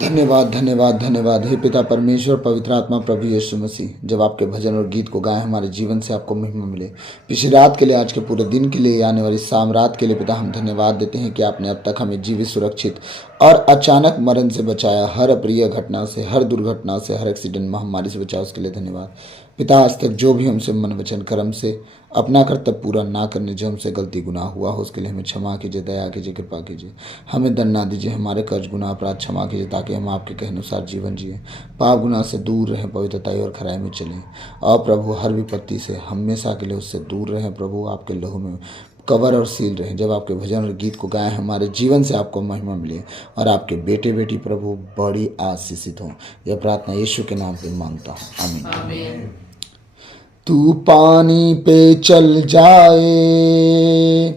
धन्यवाद धन्यवाद धन्यवाद हे पिता परमेश्वर, पवित्र आत्मा, प्रभु यीशु मसीह। जब आपके भजन और गीत को गाएं, हमारे जीवन से आपको महिमा मिले। पिछली रात के लिए, आज के पूरे दिन के लिए, आने वाली शाम रात के लिए पिता हम धन्यवाद देते हैं कि आपने अब तक हमें जीवित, सुरक्षित और अचानक मरण से बचाया। हर अप्रिय घटना से, हर दुर्घटना से, हर एक्सीडेंट, महामारी से बचाया, उसके लिए धन्यवाद पिता। आज तक जो भी हमसे मन वचन कर्म से अपना कर्तव्य पूरा ना करने जो हमसे गलती गुनाह हुआ हो, उसके लिए हमें क्षमा कीजिए, दया कीजिए, कृपा कीजिए। हमें दंड ना दीजिए, हमारे कर्ज गुनाह अपराध क्षमा कीजिए, ताकि हम आपके कहे अनुसार जीवन जिए, पाप गुनाह से दूर रहें, पवित्रता और खराई में चलें। और प्रभु हर विपत्ति से हमेशा के लिए उससे दूर रहें। प्रभु आपके लहू में कवर और सील रहें। जब आपके भजन और गीत को गाएं, हमारे जीवन से आपको महिमा मिले और आपके बेटे बेटी प्रभु बड़ी आशीषित हों। यह प्रार्थना यीशु के नाम पे मांगता हूँ, आमीन। तू पानी पे चल जाए,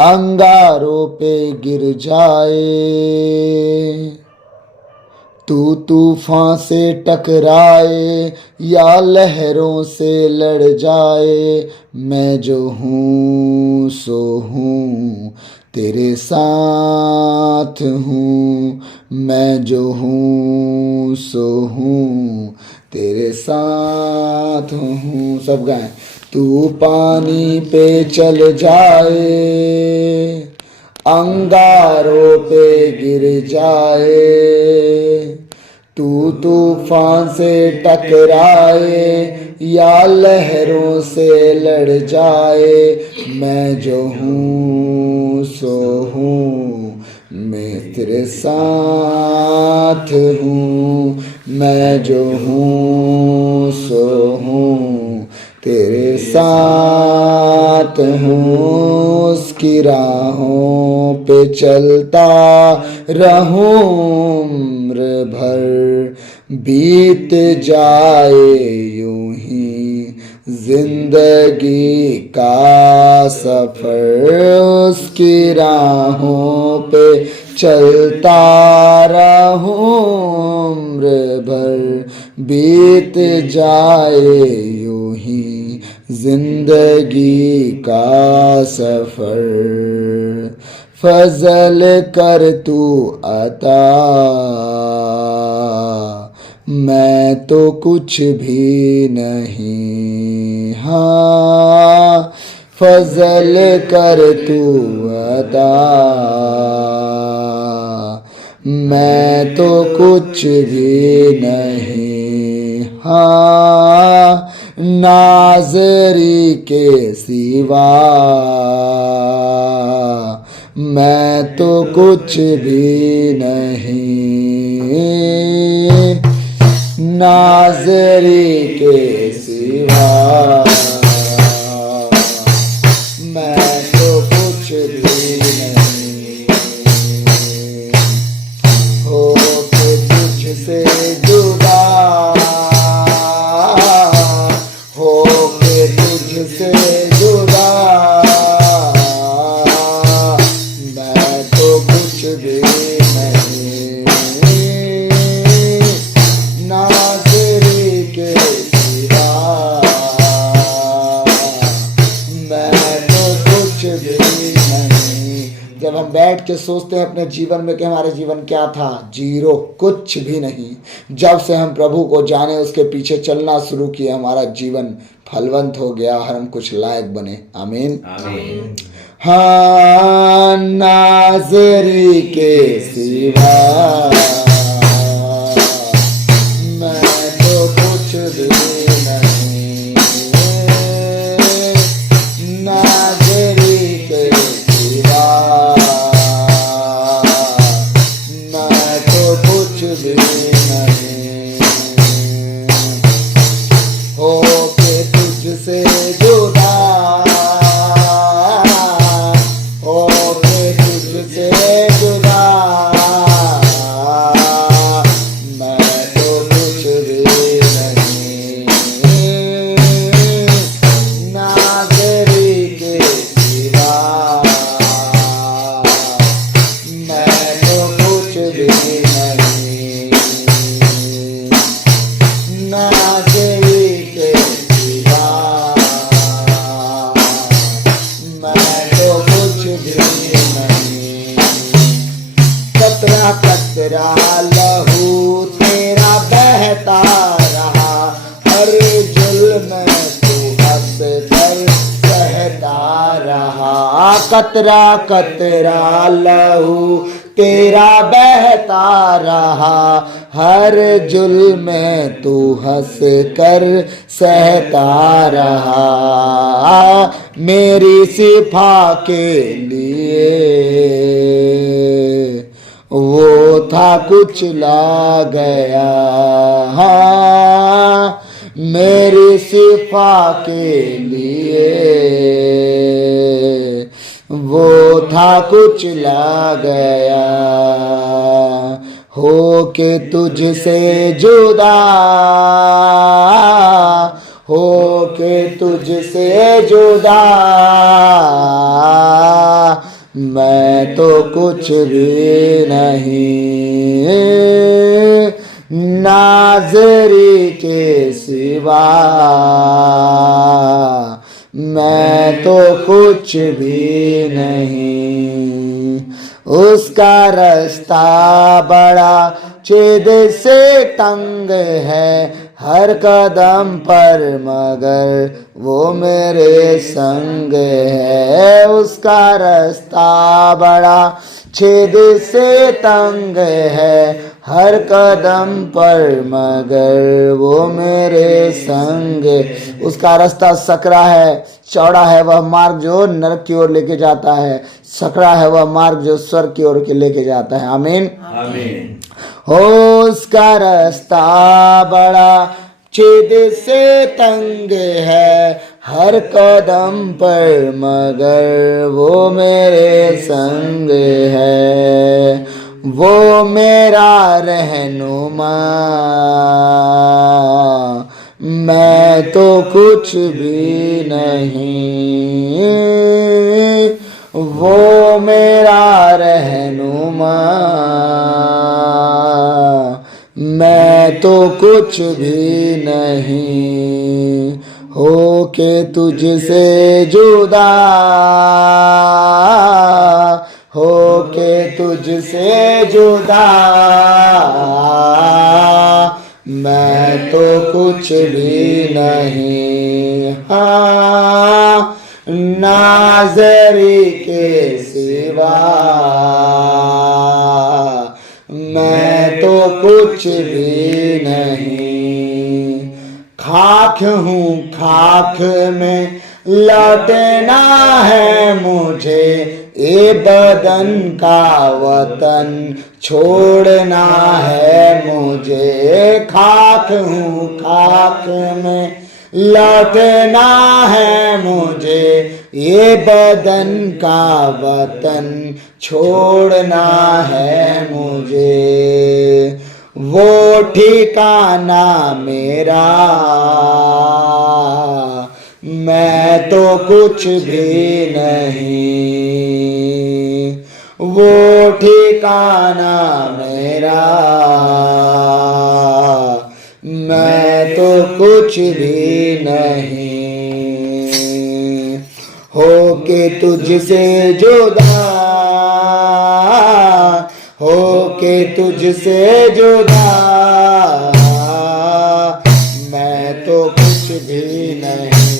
अंगारों पे गिर जाए, तू तूफान से टकराए या लहरों से लड़ जाए, मैं जो हूँ सो हूँ, तेरे साथ हूँ। मैं जो हूँ सो हूँ, तेरे साथ हूँ। सब गाएं। तू पानी पे चल जाए, अंगारों पे गिर जाए, तू तूफान से टकराए या लहरों से लड़ जाए, मैं जो हूँ सो हूँ, मैं तेरे साथ हूँ। मैं जो हूँ सो हूँ, तेरे साथ हूँ। उसकी राहों पे चलता रहूं, उम्र भर बीत जाए यूं ही जिंदगी का सफर। उसकी राहों पे चलता रहूं, उम्र भर बीत जाए यूं ही जिंदगी का सफर। फजल कर तू अता, मैं तो कुछ भी नहीं। हाँ, फजल कर तू अता, मैं तो कुछ भी नहीं। हाँ, नाज़री के सिवा मैं तो कुछ भी नहीं। नाज़री के सिवा मैं तो कुछ भी नहीं। हो के तुझसे जुदा, हो के तुझसे जुदा, मैं तो कुछ भी नहीं। नाज़री के सिवा मैं तो कुछ भी नहीं। जब हम बैठ के सोचते हैं अपने जीवन में कि हमारे जीवन क्या था, जीरो, कुछ भी नहीं। जब से हम प्रभु को जाने, उसके पीछे चलना शुरू किए, हमारा जीवन फलवंत हो गया, हम कुछ लायक बने। आमीन, आमीन। हाँ, नाज़री के सिवा मैं तो कुछ भी नहीं। नाज़री के सिवा मैं तो कुछ भी नहीं। हो के तुझसे जुदा, हो के तुझसे जुदा, मैं तो कुछ भी नहीं। नाज़री के सिवा मैं तो कुछ भी नहीं। लहू तेरा बहता रहा, हर जुल्म तू हंस कर सहता रहा। कतरा कतरा लहू तेरा बहता रहा, हर जुल्म तू हंस कर सहता रहा। मेरी शिफा के लिए वो था कुचला गया, मेरी शिफा के लिए वो था कुचला गया। हो के तुझसे जुदा, हो के तुझसे जुदा, मैं तो कुछ भी नहीं, नाज़री के सिवा मैं तो कुछ भी नहीं। उसका रास्ता बड़ा छेद से तंग है, हर कदम पर मगर वो मेरे संग है। उसका रास्ता बड़ा छेद से तंग है, हर कदम पर मगर वो मेरे संग। उसका रास्ता सकरा है, चौड़ा है वह मार्ग जो नरक की ओर लेके जाता है, सकरा है वह मार्ग जो स्वर्ग की ओर लेके जाता है। आमीन आमीन। हो उसका रास्ता बड़ा छेद से तंग है, हर कदम पर मगर वो मेरे संग है। वो मेरा रहनुमा, मैं तो कुछ भी नहीं। वो मेरा रहनुमा, मैं तो कुछ भी नहीं। हो के तुझसे जुदा, हो के तुझसे जुदा, मैं तो कुछ भी नहीं। हाँ, नाज़री के सिवा मैं तो कुछ भी नहीं। खाक हूँ खाक में लौटना है मुझे, ए बदन का वतन छोड़ना है मुझे। खाक हूँ खाक में लौटना है मुझे, ये बदन का वतन छोड़ना है मुझे। वो ठिकाना मेरा, मैं तो कुछ भी नहीं। वो ठिकाना मेरा, मैं तो कुछ भी नहीं। हो के तुझसे जुदा, हो के तुझसे जुदा, मैं तो कुछ भी नहीं।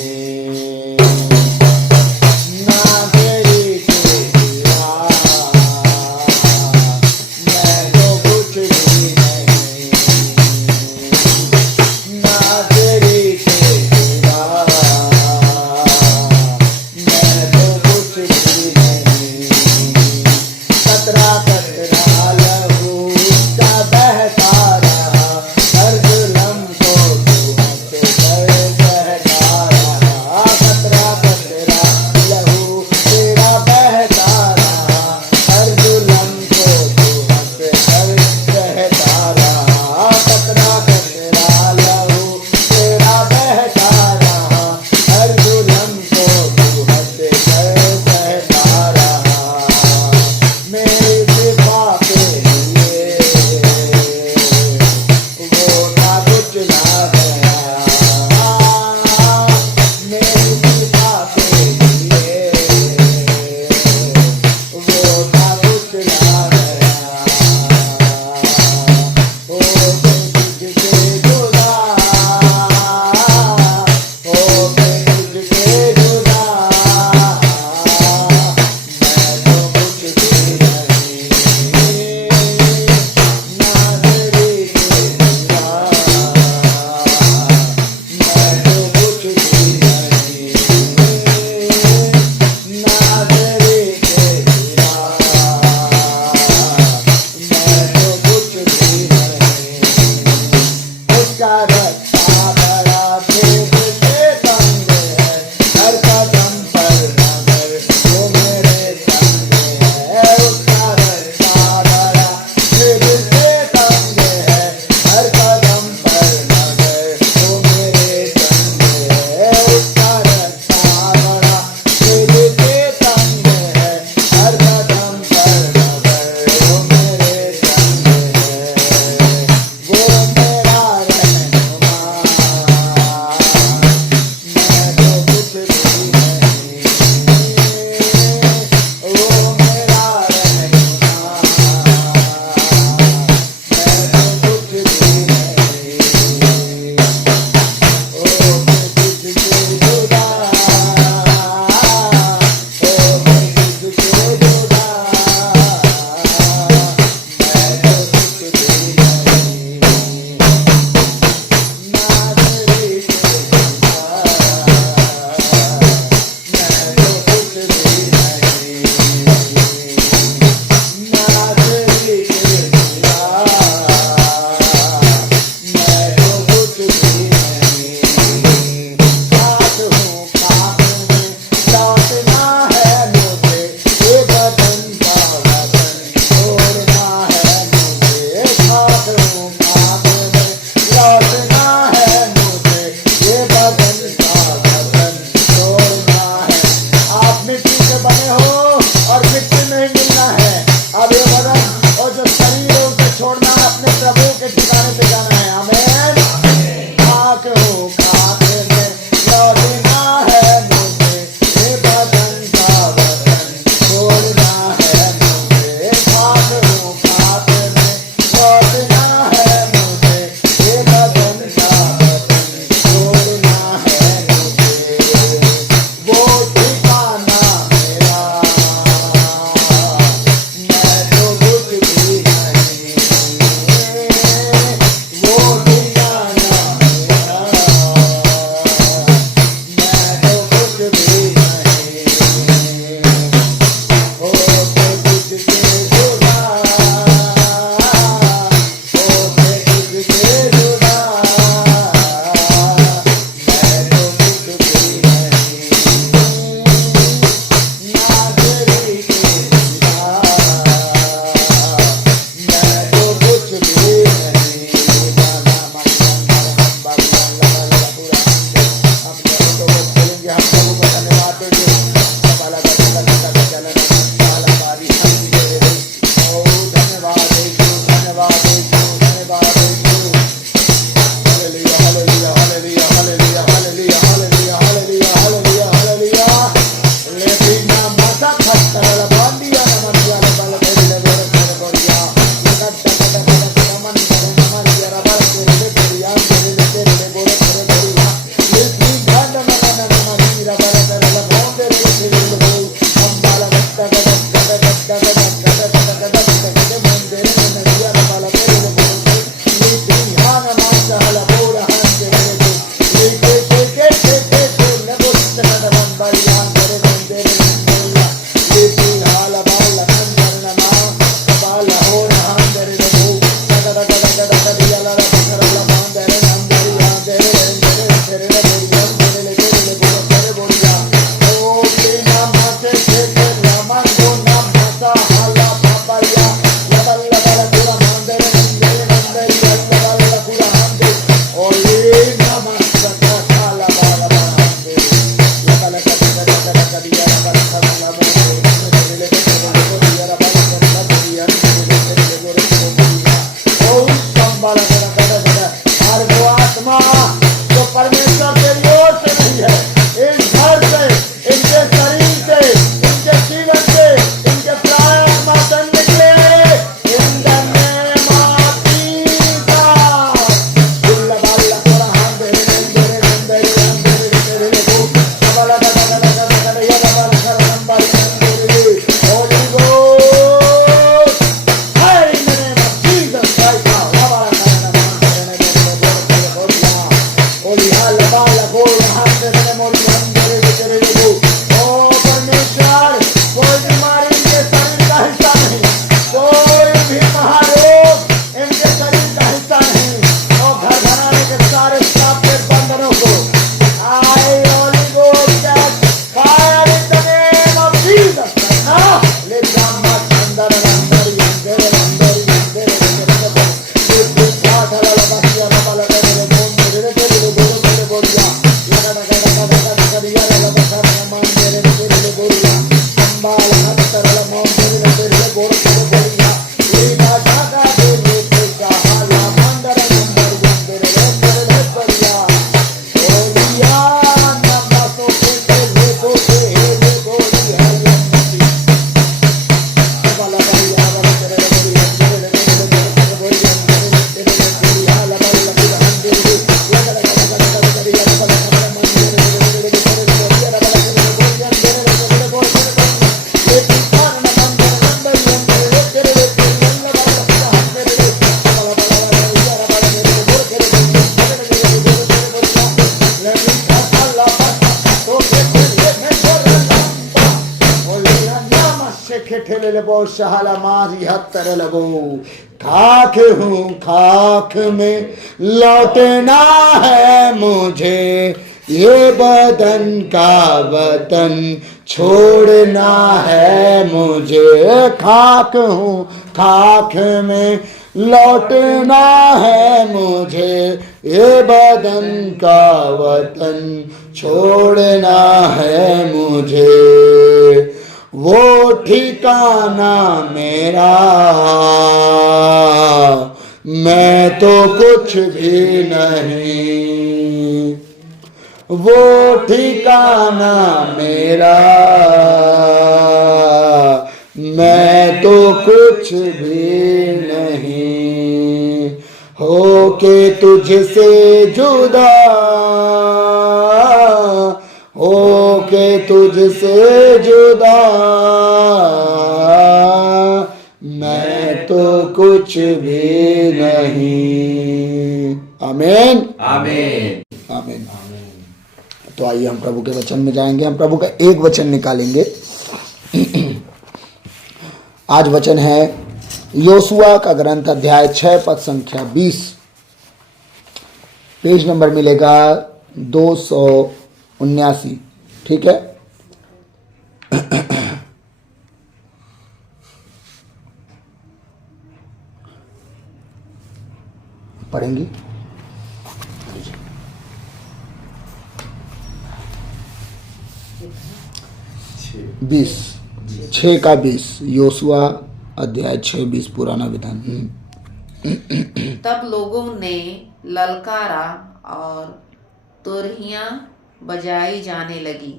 ले लेबो शहाला मारी हत्तर लगो। खाक हूँ खाक में लौटना है मुझे, ये बदन का वतन छोड़ना है मुझे। खाक हूँ खाक में लौटना है मुझे, ये बदन का वतन छोड़ना है मुझे। वो ठिकाना मेरा मैं तो कुछ भी नहीं, वो ठिकाना मेरा मैं तो कुछ भी नहीं। हो के तुझसे जुदा, हो के तुझसे जुदा मैं तो कुछ भी नहीं। आमीन आमीन आमीन। तो आइए हम प्रभु के वचन में जाएंगे। हम प्रभु का एक वचन निकालेंगे। आज वचन है योशुआ का ग्रंथ अध्याय 6 पद संख्या 20। पेज नंबर मिलेगा 279। ठीक है। पढ़ेंगे 6 का 20। योशुआ अध्याय 6:20 पुराना विधान। तब लोगों ने ललकारा और तुरहियां बजाई जाने लगी।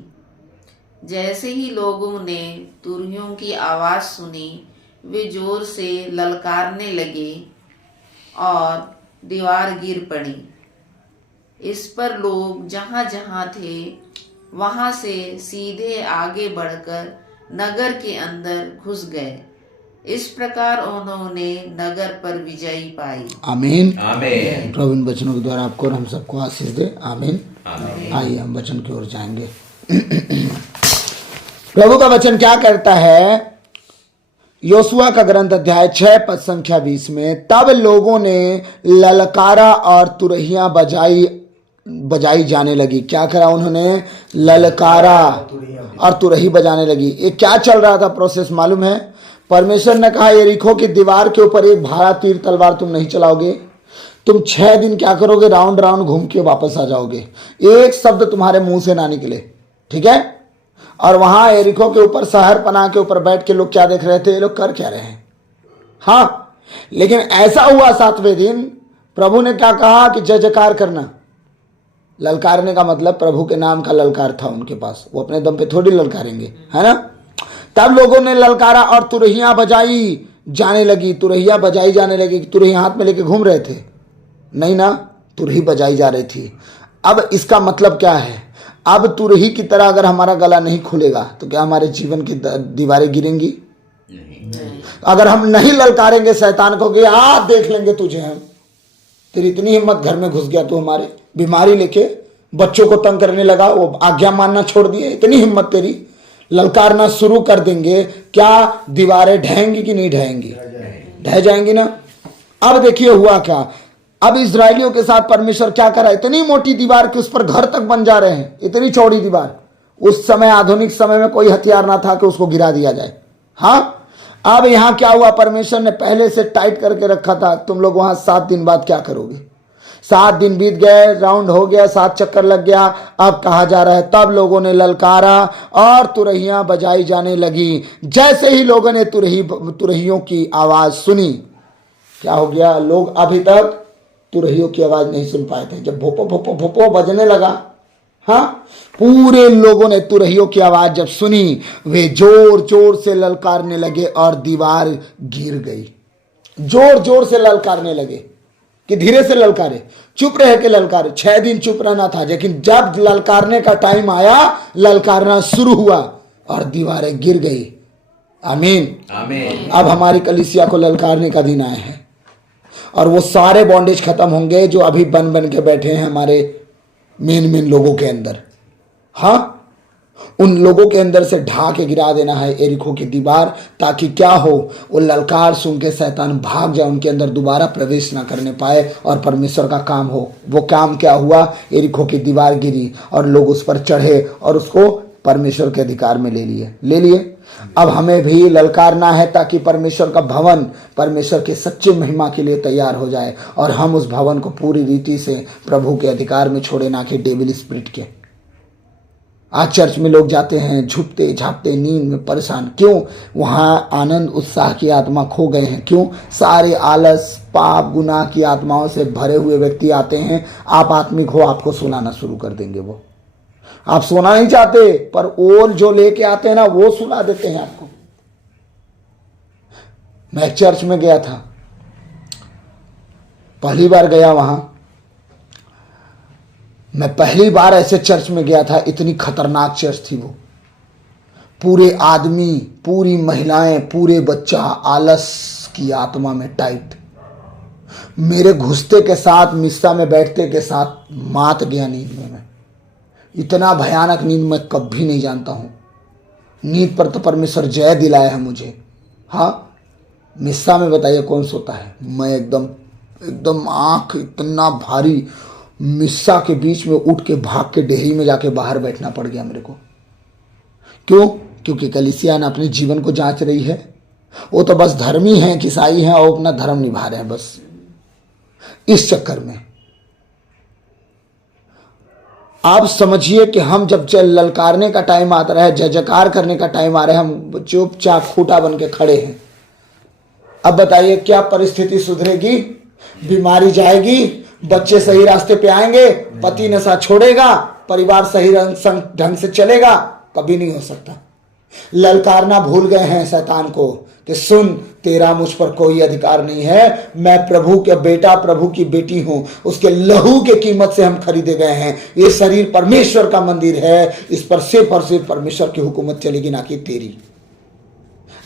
जैसे ही लोगों ने तुरहियों की आवाज़ सुनी, वे जोर से ललकारने लगे और दीवार गिर पड़ी। इस पर लोग जहाँ जहाँ थे वहाँ से सीधे आगे बढ़कर नगर के अंदर घुस गए। इस प्रकार उन्होंने नगर पर विजयी पाई। आमीन आमीन। प्रभु इन वचनों के द्वारा आपको और हम सबको आशीष दे। आमीन। आइए हम वचन की ओर जाएंगे। प्रभु का वचन क्या करता है? योशुआ का ग्रंथ अध्याय 6 पद संख्या 20 में, तब लोगों ने ललकारा और तुरहियां बजाई जाने लगी। क्या करा उन्होंने? ललकारा और तुरही बजाने लगी। ये क्या चल रहा था प्रोसेस मालूम है? परमेश्वर ने कहा यरीको की दीवार के ऊपर एक भाला तीर तलवार तुम नहीं चलाओगे। तुम 6 दिन क्या करोगे? राउंड राउंड घूम के वापस आ जाओगे। एक शब्द तुम्हारे मुंह से ना निकले। ठीक है। और वहां यरीको के ऊपर शहर पनाह के ऊपर बैठ के लोग क्या देख रहे थे? ये लोग कर क्या रहे हैं? हाँ, लेकिन ऐसा हुआ 7वें दिन प्रभु ने क्या कहा कि जय जयकार करना। ललकारने का मतलब प्रभु के नाम का ललकार था उनके पास। वो अपने दम पे थोड़ी ललकारेंगे, है ना। तब लोगों ने ललकारा और तुरहियां बजाई जाने लगी। तुरहियां बजाई जाने लगी। तुरही हाथ में लेके घूम रहे थे? नहीं ना, तुरही बजाई जा रही थी। अब इसका मतलब क्या है? अब तुरही की तरह अगर हमारा गला नहीं खुलेगा तो क्या हमारे जीवन की दीवारें गिरेंगी? नहीं। अगर हम नहीं ललकारेंगे शैतान को कि आ देख लेंगे तुझे हम, तेरी इतनी हिम्मत, घर में घुस गया तू हमारे, बीमारी लेके बच्चों को तंग करने लगा, वो आज्ञा मानना छोड़ दिए, इतनी हिम्मत तेरी, ललकारना शुरू कर देंगे, क्या दीवारें ढहेंगी कि नहीं ढहेंगी? ढह जाएंगी ना। अब देखिए हुआ क्या। अब इजरायलियों के साथ परमेश्वर क्या करा? इतनी मोटी दीवार कि उस पर घर तक बन जा रहे हैं। इतनी चौड़ी दीवार। उस समय आधुनिक समय में कोई हथियार ना था कि उसको गिरा दिया जाए। हाँ, अब यहां क्या हुआ? परमेश्वर ने पहले से टाइट करके रखा था, तुम लोग वहां 7 दिन बाद क्या करोगे। 7 दिन बीत गए, राउंड हो गया, 7 चक्कर लग गया। अब कहा जा रहा है तब लोगों ने ललकारा और तुरहियां बजाई जाने लगी। जैसे ही लोगों ने तुरहियों की आवाज सुनी, क्या हो गया? लोग अभी तक तुरहियों की आवाज नहीं सुन पाए थे। जब भोपो भोपो भोपो बजने लगा, हाँ, पूरे लोगों ने तुरहियों की आवाज जब सुनी, वे जोर जोर से ललकारने लगे और दीवार गिर गई। जोर जोर से ललकारने लगे कि धीरे से ललकारे, चुप रह के ललकारे। 6 दिन चुप रहना था, लेकिन जब ललकारने का टाइम आया, ललकारना शुरू हुआ और दीवारें गिर गई। आमीन आमीन। अब हमारी कलीसिया को ललकारने का दिन आया है और वो सारे बॉन्डेज खत्म होंगे जो अभी बन बन के बैठे हैं हमारे मेन लोगों के अंदर। हाँ, उन लोगों के अंदर से ढा के गिरा देना है एरिको की दीवार, ताकि क्या हो, वो ललकार सुन के शैतान भाग जाए, उनके अंदर दोबारा प्रवेश ना करने पाए और परमेश्वर का काम हो। वो काम क्या हुआ, एरिको की दीवार गिरी और लोग उस पर चढ़े और उसको परमेश्वर के अधिकार में ले लिए। अब हमें भी ललकारना है ताकि परमेश्वर का भवन परमेश्वर के सच्चे महिमा के लिए तैयार हो जाए और हम उस भवन को पूरी रीति से प्रभु के अधिकार में छोड़े, ना कि डेविल स्पिरिट के। आज चर्च में लोग जाते हैं झुकते झापते नींद में परेशान, क्यों? वहां आनंद उत्साह की आत्मा खो गए हैं। क्यों? सारे आलस पाप गुनाह की आत्माओं से भरे हुए व्यक्ति आते हैं। आप आत्मिक हो, आपको सुनाना शुरू कर देंगे। वो आप सोना नहीं चाहते, पर और जो लेके आते हैं ना, वो सुला देते हैं आपको। मैं एक चर्च में गया था, पहली बार गया वहां। मैं पहली बार ऐसे चर्च में गया था, इतनी खतरनाक चर्च थी वो। पूरे आदमी, पूरी महिलाएं, पूरे बच्चा आलस की आत्मा में टाइट। मेरे घुसते के साथ, मिस्सा में बैठते के साथ मात गया नींद में। मैं इतना भयानक नींद मैं कभी नहीं जानता हूं। नींद पर तो परमेश्वर जय दिलाया है मुझे। हाँ, मिस्सा में बताइए कौन सोता है? मैं एकदम आंख इतना भारी, मिस्सा के बीच में उठ के भाग के डेहरी में जाके बाहर बैठना पड़ गया मेरे को। क्यों? क्योंकि कलीसिया ने अपने जीवन को जांच रही है। वो तो बस धर्मी हैं, ईसाई हैं और अपना धर्म निभा रहे हैं बस। इस चक्कर में आप समझिए कि हम जब ललकारने का टाइम आता रहा है, जय जयकार करने का टाइम आ रहा है, हम चुपचाप खूंटा बन के खड़े हैं। अब बताइए क्या परिस्थिति सुधरेगी? बीमारी जाएगी, बच्चे सही रास्ते पे आएंगे, पति नशा छोड़ेगा, परिवार सही ढंग से चलेगा? कभी नहीं हो सकता। ललकारना भूल गए हैं शैतान को कि सुन, तेरा मुझ पर कोई अधिकार नहीं है। मैं प्रभु के बेटा, प्रभु की बेटी हूं। उसके लहू के कीमत से हम खरीदे गए हैं। ये शरीर परमेश्वर का मंदिर है। इस पर सिर्फ और सिर्फ परमेश्वर की हुकूमत चलेगी, ना कि तेरी।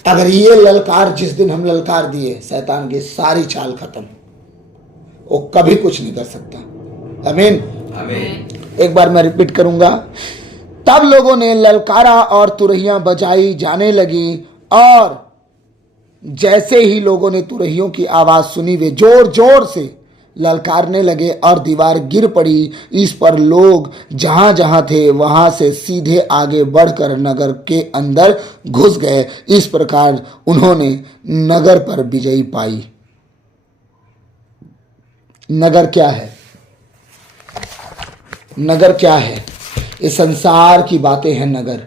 अगर ये ललकार जिस दिन हम ललकार दिए, शैतान की सारी चाल खत्म। वो कभी कुछ नहीं कर सकता। आमीन, आमीन। एक बार मैं रिपीट करूंगा। तब लोगों ने ललकारा और तुरहियां बजाई जाने लगी, और जैसे ही लोगों ने तुरहियों की आवाज सुनी, वे जोर जोर से ललकारने लगे और दीवार गिर पड़ी। इस पर लोग जहां जहां थे वहां से सीधे आगे बढ़कर नगर के अंदर घुस गए। इस प्रकार उन्होंने नगर पर विजयी पाई। नगर क्या है? नगर क्या है? इस संसार की बातें हैं नगर।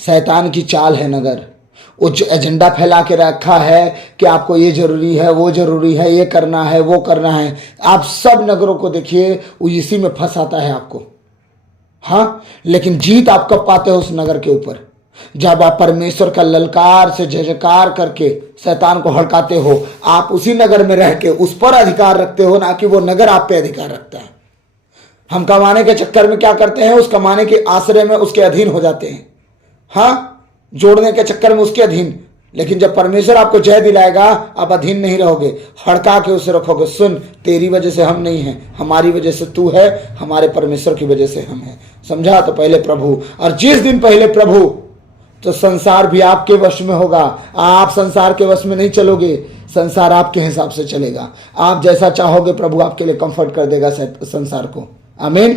शैतान की चाल है नगर। वो जो एजेंडा फैला के रखा है कि आपको ये जरूरी है, वो जरूरी है, ये करना है, वो करना है। आप सब नगरों को देखिए, वो इसी में फंसाता है आपको। हाँ, लेकिन जीत आप कब पाते हो उस नगर के ऊपर? जब आप परमेश्वर का ललकार से जय जयकार करके शैतान को हड़काते हो। आप उसी नगर में रह के उस पर अधिकार रखते हो, ना कि वो नगर आप पे अधिकार रखता है। हम कमाने के चक्कर में क्या करते हैं? उस कमाने के आश्रय में उसके अधीन हो जाते हैं। हाँ, जोड़ने के चक्कर में उसके अधीन। लेकिन जब परमेश्वर आपको जय दिलाएगा, आप अधीन नहीं रहोगे, हड़का के उसे रखोगे। सुन, तेरी वजह से हम नहीं हैं, हमारी वजह से तू है, हमारे परमेश्वर की वजह से हम हैं। समझा? तो पहले प्रभु, और जिस दिन पहले प्रभु, तो संसार भी आपके वश में होगा। आप संसार के वश में नहीं चलोगे, संसार आपके हिसाब से चलेगा। आप जैसा चाहोगे प्रभु आपके लिए कंफर्ट कर देगा संसार को। आमीन।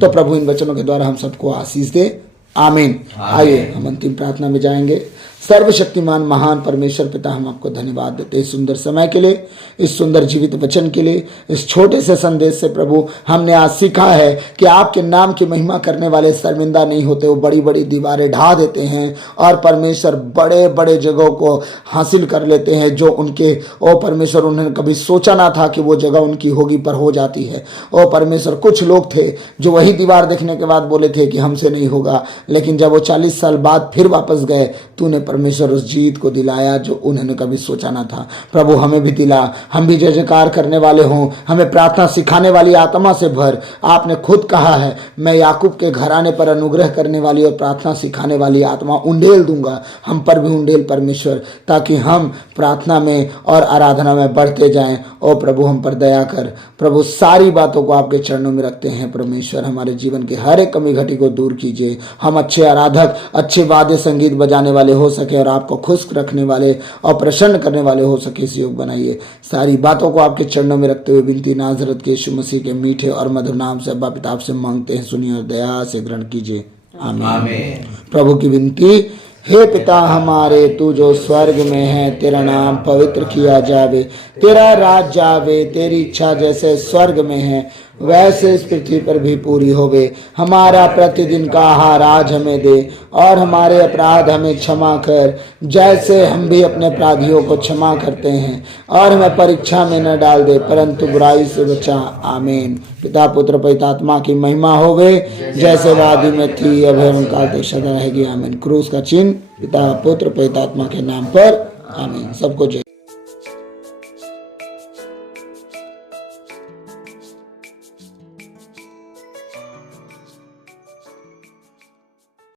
तो प्रभु इन वचनों के द्वारा हम सबको आशीष दे। आमीन। आइए हम अंतिम प्रार्थना में जाएंगे। सर्वशक्तिमान महान परमेश्वर पिता, हम आपको धन्यवाद देते हैं इस सुंदर समय के लिए, इस सुंदर जीवित वचन के लिए, इस छोटे से संदेश से प्रभु हमने आज सीखा है कि आपके नाम की महिमा करने वाले शर्मिंदा नहीं होते। वो बड़ी बड़ी दीवारें ढा देते हैं और परमेश्वर बड़े बड़े जगहों को हासिल कर लेते हैं, जो उनके ओ परमेश्वर उन्होंने कभी सोचा ना था कि वो जगह उनकी होगी, पर हो जाती है। ओ परमेश्वर, कुछ लोग थे जो वही दीवार देखने के बाद बोले थे कि हमसे नहीं होगा, लेकिन जब वो 40 साल बाद फिर वापस गए, तूने परमेश्वर उस जीत को दिलाया जो उन्होंने कभी सोचा ना था। प्रभु हमें भी दिला, हम भी जय जयकार करने वाले हों, हमें प्रार्थना सिखाने वाली आत्मा से भर। आपने खुद कहा है, मैं याकूब के घराने पर अनुग्रह करने वाली और प्रार्थना सिखाने वाली आत्मा उंडेल दूंगा। हम पर भी उंडेल परमेश्वर, ताकि हम प्रार्थना में और आराधना में बढ़ते जाएं। ओ प्रभु हम पर दया कर। प्रभु सारी बातों को आपके चरणों में रखते हैं परमेश्वर, हमारे जीवन की हर एक कमी घटी को दूर कीजिए। हम अच्छे आराधक, अच्छे वाद्य संगीत बजाने वाले हो सके और आपको खुश रखने वाले और प्रसन्न करने वाले हो सके, इस योग बनाइए। सारी बातों को आपके चरणों में रखते हुए विनती नाजरत के यीशु मसीह के मीठे और मधुर नाम से अब्बा पिता से मांगते हैं, सुनिए और दया से ग्रहण कीजिए। आमीन। प्रभु की विनती, हे पिता हमारे, तू जो स्वर्ग में है, तेरा नाम पवित्र किया जावे, तेरा राज्य आवे, तेरी इच्छा जैसे स्वर्ग में है वैसे इस पृथ्वी पर भी पूरी होवे। हमारा प्रतिदिन का आहार आज हमें दे, और हमारे अपराध हमें क्षमा कर, जैसे हम भी अपने अपराधियों को क्षमा करते हैं, और हमें परीक्षा में न डाल दे, परंतु बुराई से बचा। आमीन। पिता पुत्र पवित्र आत्मा की महिमा होवे, जैसे वादी में थी अब है काल तक सदा रहेगी। आमीन। क्रूस का चिन्ह पिता पुत्र पवित्र आत्मा के नाम पर। आमीन। सबको जय।